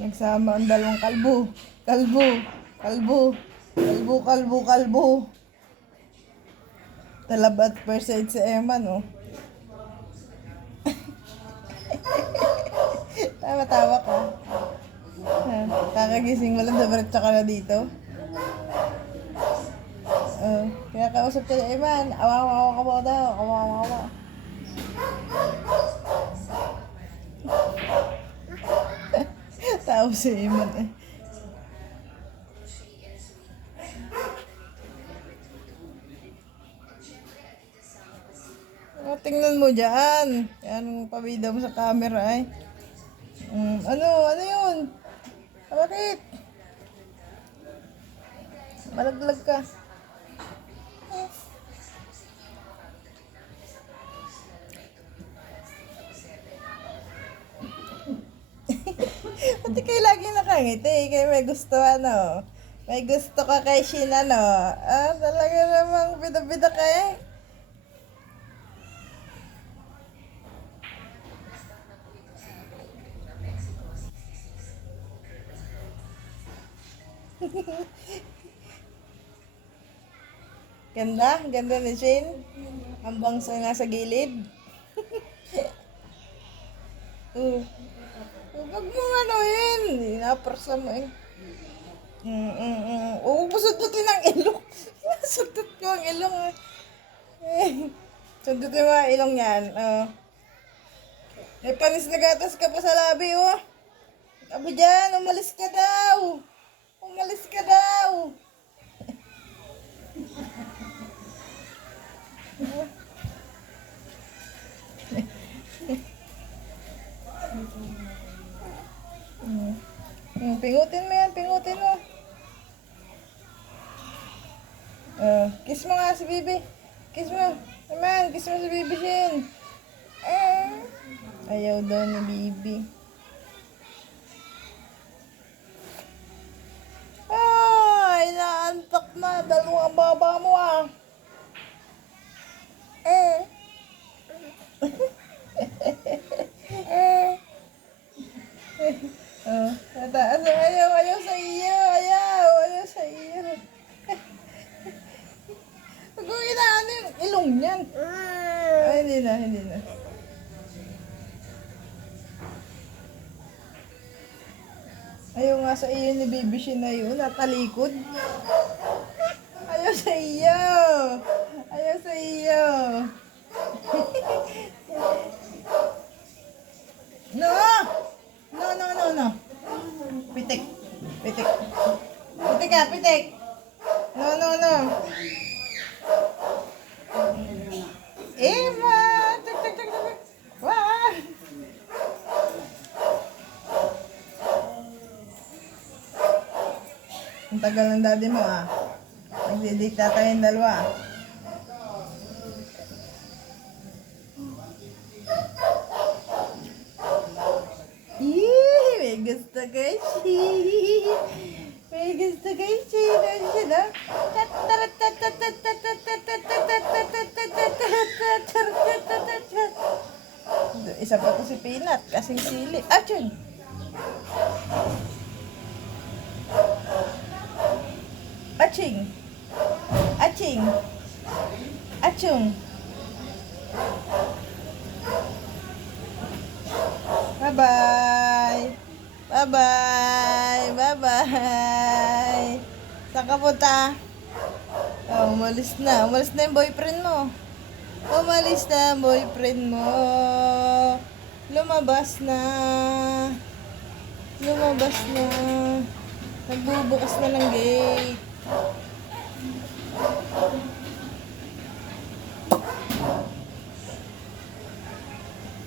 Nagsama ang dalawang kalbo. Kalbo. Kalbo. Kalbo, kalbo, kalbo. Talabat per side si Emma, no? Tawa-tawa ka. Ha, kakagising mo lang, dabaretsa ka na dito. Kaya kausap ka na, Eman. Awa-awa ka mo daw. Awa-awa. Tao si Eman eh. Tingnan mo dyan. Yan, pabida mo sa camera ay. Ano yun? Bakit? Malaglag ka. Pati kayo lagi nakangiti. Kayo may gusto ano. May gusto ka kay Shin ano. Talaga namang bida-bida ka eh. Ganda ni Shane. Ang bangso nasa gilid. Huwag mo ano yun. Inaparsa mo eh. Sundutin ang ilong. Sundot ko ang ilong eh. Sundutin mo ang ilong yan. May panis na gatas ka pa sa labi oh. Aba dyan, umalis ka daw. Umalis ka daw. Pingutin mo yan, pingutin mo. Kiss mo nga si Bibi. Kiss mo. Naman, kiss mo si Bibi Shin. Ayaw daw ni Bibi. Inaantok na. Dalawang baba mo ah. Ayaw sa iyo. Ayaw sa iyo. Huwag mo inaan yung ilong niyan. Hindi na. Ayaw nga sa iyo ni Baby Shin na yun, natalikod. Ayaw sa iyo. No. Pitik. Pitik ka, pitik. No. Eva! Tuk. Wah! Ang tagal ng daddy mo ah. Nagdidikta tayong dalawa. May gusto kay Shin. Isa pa to si Peanut, kasing sili. Achun! Achung! Bye-bye! Saan ka punta? Umalis na yung boyfriend mo. Lumabas na. Nagbubukas na ng gate.